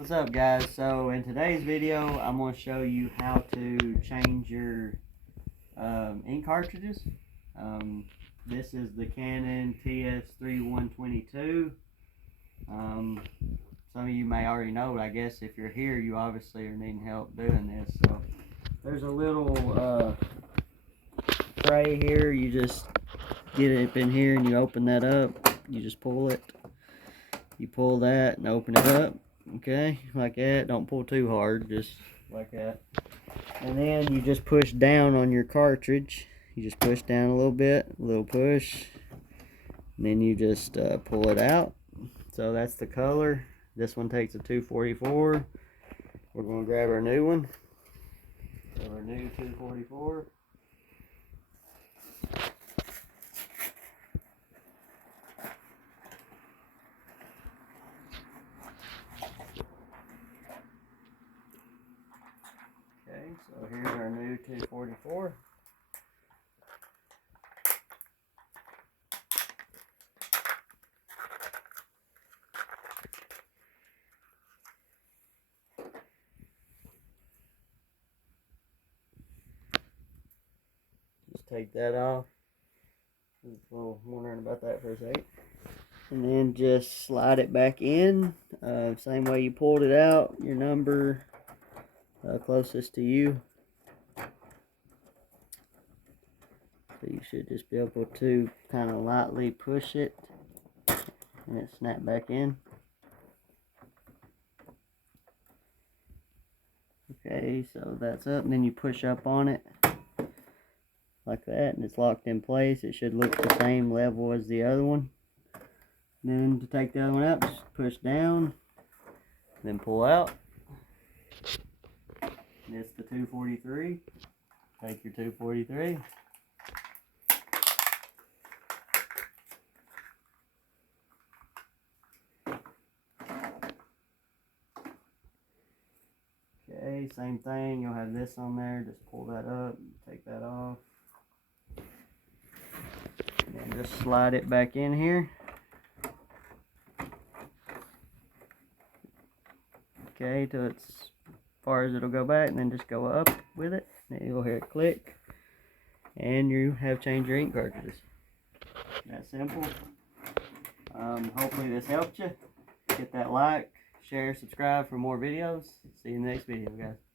What's up, guys? So in today's video I'm going to show you how to change your ink cartridges. This is the Canon TS3122. Some of you may already know, but I guess if you're here you obviously are needing help doing this. So there's a little tray here. You just get it up in here and you open that up. You just pull it. You pull that and open it up. Okay, like that. Don't pull too hard, just like that. And then you just push down on your cartridge. You just push down a little bit, a little push, and then you just pull it out. So that's the color. This one takes a 244. We're going to grab our new one. So our new 244. Okay, so here's our new 244. Just take that off. Just a little wondering about that for a second. And then just slide it back in. Same way you pulled it out. Your number closest to you. So you should just be able to kind of lightly push it and it snap back in. Okay, so that's up, and then you push up on it like that and it's locked in place. It should look the same level as the other one. Then to take the other one out, just push down, then pull out. And it's the 243. Take your 243. Okay, same thing. You'll have this on there. Just pull that up, take that off, and then just slide it back in here. Okay, till it's as far as it'll go back, and then just go up with it. And you'll hear it click, and you have changed your ink cartridges. That simple. Hopefully this helped you. Hit that like, share, subscribe for more videos. See you in the next video, guys.